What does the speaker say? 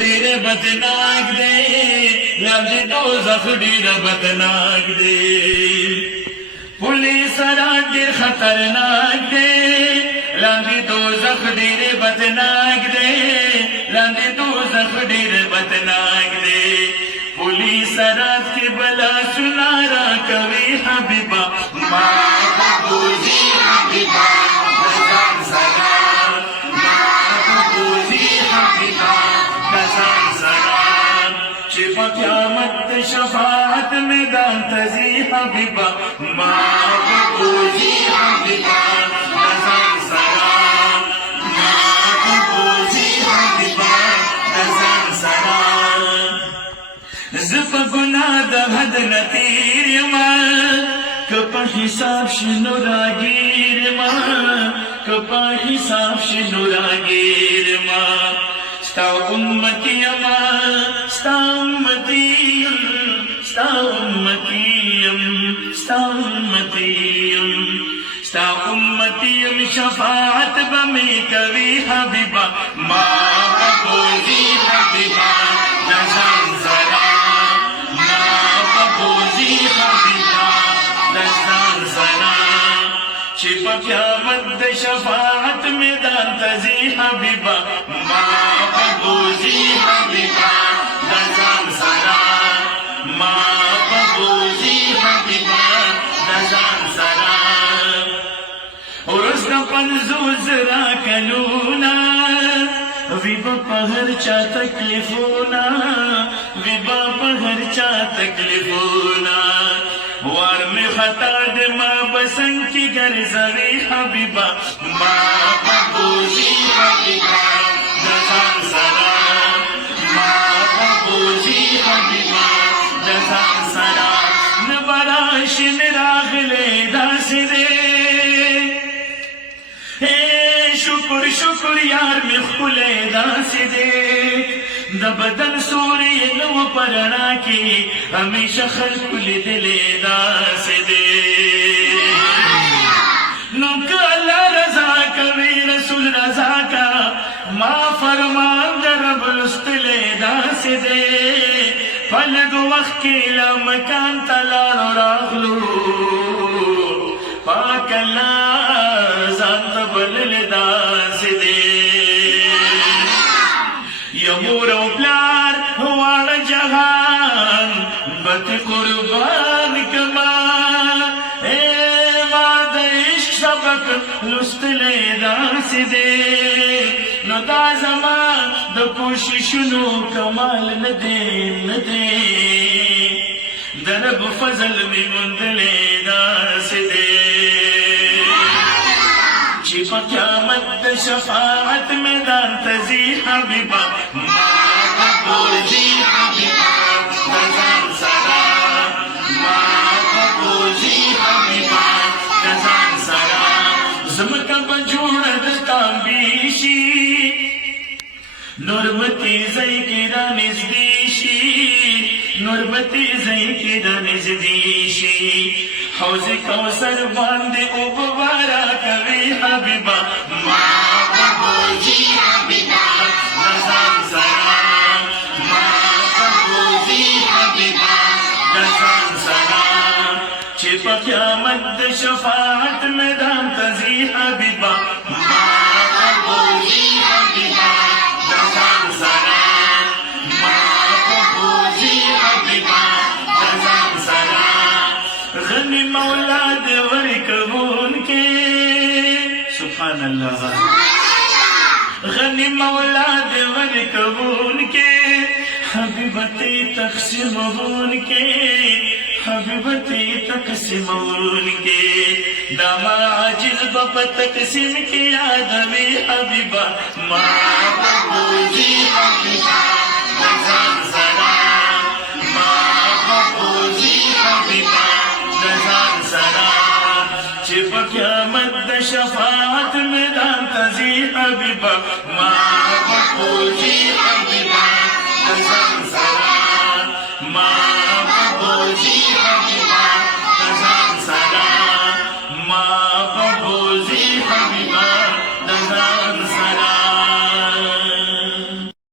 ډېر بدناک دی لاندې دوزخ ډېر بدناک دی پولیس رات ډېر خطرناک دی لاندې دوزخ ډېر بدناک دی لاندې دوزخ ډېر بدناک دی پولیس رات کې بلا سنا را کوي حبیبا ما بوزي حبیبا دزان سلام ما بوزي حبیبا دزان سلام چې په قیامت د شفاعت میدان ته ځي حبیبا ما بوزي حبیبا دزان سلام ما بوزي حبیبا دزان سلام زه په ګناه د حد نه تېر یمه که په حساب شي نو راګیر یمه که په حساب شي نو راګیر یمه ستا امتي یمه ستا امتي یم ستا امتي یم ستا امتي یم ستا امتي یم شفاعت به مې کوي حبیبه ما به بوزي حبیبه د ځان سره چې په قیامت د شفاعت میدان ته ځي حبیبا ما به بوزي حبیبا د ځان سره ما به بوزي حبیبا د ځان سره وروسته 50,000 کلونه وی به په هر چا تکلیفونه وی به په هر چا تکلیفونه وار میں خطا دے ما بسنگ کی گرزوی حبیبا ما ببوزی حبیبا دزان سلام ما ببوزی حبیبا دزان سلام نبراش نراغلے داسی دے شکر شکر یار میں خلے داسی دے د بدن سوری نو پرنا کی ہمیشہ خلق لیدلے داسې دی نو که اللہ رضا کوي رسول رضا کا ما فرمان د رب لستلے داسې دی په لږ وخت کې لا مکان ته لارو راغلو پاک الله ځان ته بللې داسې دی یمور او پلار واړه جهان بت قربان کما ما د عشق سبق لستلې داسې دی نو دا زما د کوششونو کمال نه دی نه دی د رب فضل مې موندلې داسې دی چې په قیامت د شفاعت میدان ته ځي حبیبا ما ببوزي حبیبا د ځان سره ما ببوزي حبیبا د ځان سره ځمکه به جوړه د تانبي شي نور به تیزۍ کې رانږدې شي نور به تیزۍ کې رانږدې شي حوض کوثر باندې اوبه بارا کوي حبیبا ما ببوزي حبیبا د ځان سره ما ببوزي حبیبا د ځان سره چې په قیامت د شفاعت میدان ته ځي حبیبا ما ببوزي حبیبا د ځان سره ما ببوزي حبیبا د ځان سره غنی مولا دے ورکون کے سبحان اللہ غنی مولا دے ورکون کے حبیبتی تقسیمون کے حبیبتی تقسیمون کے داما عاجز بپ تقسیم کی یادوی حبیبا ما ببوزی حبیبا دزان سلام ما ببوزی حبیبا دزان سلام چې په قیامت د شفاعت میدان ته ځي حبیبا ما